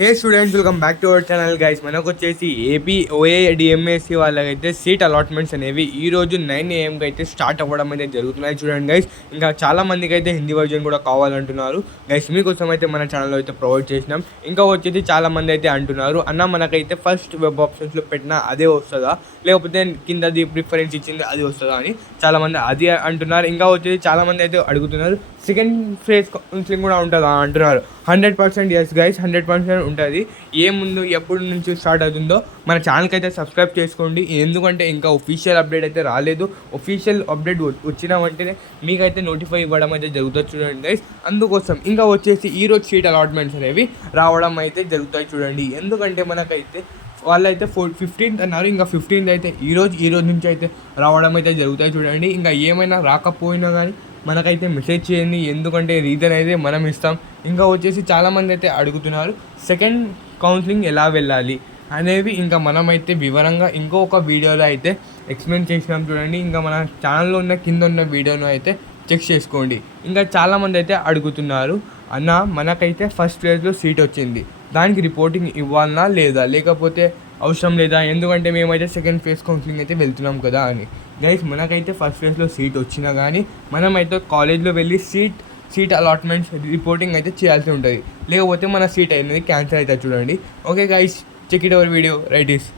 Hey students, welcome back to our channel guys. మనకు వచ్చేసి AP OA డిఎంఎస్సి వాళ్ళకైతే seat allotments అనేవి ఈరోజు 9 AM అయితే స్టార్ట్ అవ్వడం అయితే జరుగుతున్నాయి. చూడండి గైస్, ఇంకా చాలా మందికి అయితే హిందీ వర్జన్ కూడా కావాలంటున్నారు గైస్. మీకోసం అయితే మన ఛానల్లో అయితే ప్రొవైడ్ చేసినాం. ఇంకా వచ్చేసి చాలా మంది అయితే అంటున్నారు, అన్న మనకైతే ఫస్ట్ వెబ్ ఆప్షన్స్లో పెట్టినా అదే వస్తుందా, లేకపోతే కిందది ప్రిఫరెన్స్ ఇచ్చింది అది వస్తుందా అని చాలామంది అది అంటున్నారు. ఇంకా వచ్చేసి చాలామంది అయితే అడుగుతున్నారు సెకండ్ ఫేజ్ కౌన్సిలింగ్ కూడా ఉంటుందా అంటున్నారు. 100% ఎస్ గైస్, 100% ఉంటుంది. ఏ ముందు ఎప్పటి నుంచి స్టార్ట్ అవుతుందో మన ఛానల్కి అయితే సబ్స్క్రైబ్ చేసుకోండి. ఎందుకంటే ఇంకా ఒఫీషియల్ అప్డేట్ అయితే రాలేదు. ఒఫీషియల్ అప్డేట్ వచ్చిన వెంటనే మీకైతే నోటిఫై ఇవ్వడం అయితే జరుగుతుంది చూడండి గైస్. అందుకోసం ఇంకా వచ్చేసి ఈరోజు సీట్ అలాట్మెంట్స్ అనేవి రావడం అయితే జరుగుతాయి చూడండి. ఎందుకంటే మనకైతే వాళ్ళైతే 15th అన్నారు, ఇంకా 15th అయితే ఈరోజు నుంచి అయితే రావడం అయితే జరుగుతాయి చూడండి. ఇంకా ఏమైనా రాకపోయినా కానీ మనకైతే మెసేజ్ చేయండి, ఎందుకంటే రీజన్ అయితే మనం ఇస్తాం. ఇంకా వచ్చేసి చాలామంది అయితే అడుగుతున్నారు సెకండ్ కౌన్సిలింగ్ ఎలా వెళ్ళాలి అనేవి ఇంకా మనమైతే వివరంగా ఇంకొక వీడియోలో అయితే ఎక్స్ప్లెయిన్ చేసినాం చూడండి. ఇంకా మన ఛానల్లో ఉన్న కింద ఉన్న వీడియోను అయితే చెక్ చేసుకోండి. ఇంకా చాలామంది అయితే అడుగుతున్నారు, అన్న మనకైతే ఫస్ట్ ఫేజ్లో సీట్ వచ్చింది, దానికి రిపోర్టింగ్ ఇవ్వాలన్నా లేదా, లేకపోతే అవసరం లేదా, ఎందుకంటే మేమైతే సెకండ్ ఫేజ్ కౌన్సిలింగ్ అయితే వెళ్తున్నాం కదా అని. గైస్, మనకైతే ఫస్ట్ ఫేజ్లో సీట్ వచ్చినా కానీ మనమైతే కాలేజ్లో వెళ్ళి సీట్ అలాట్మెంట్స్ రిపోర్టింగ్ అయితే చేయాల్సి ఉంటుంది, లేకపోతే మన సీట్ అనేది క్యాన్సిల్ అవుతుంది చూడండి. Okay guys, check it our video right is.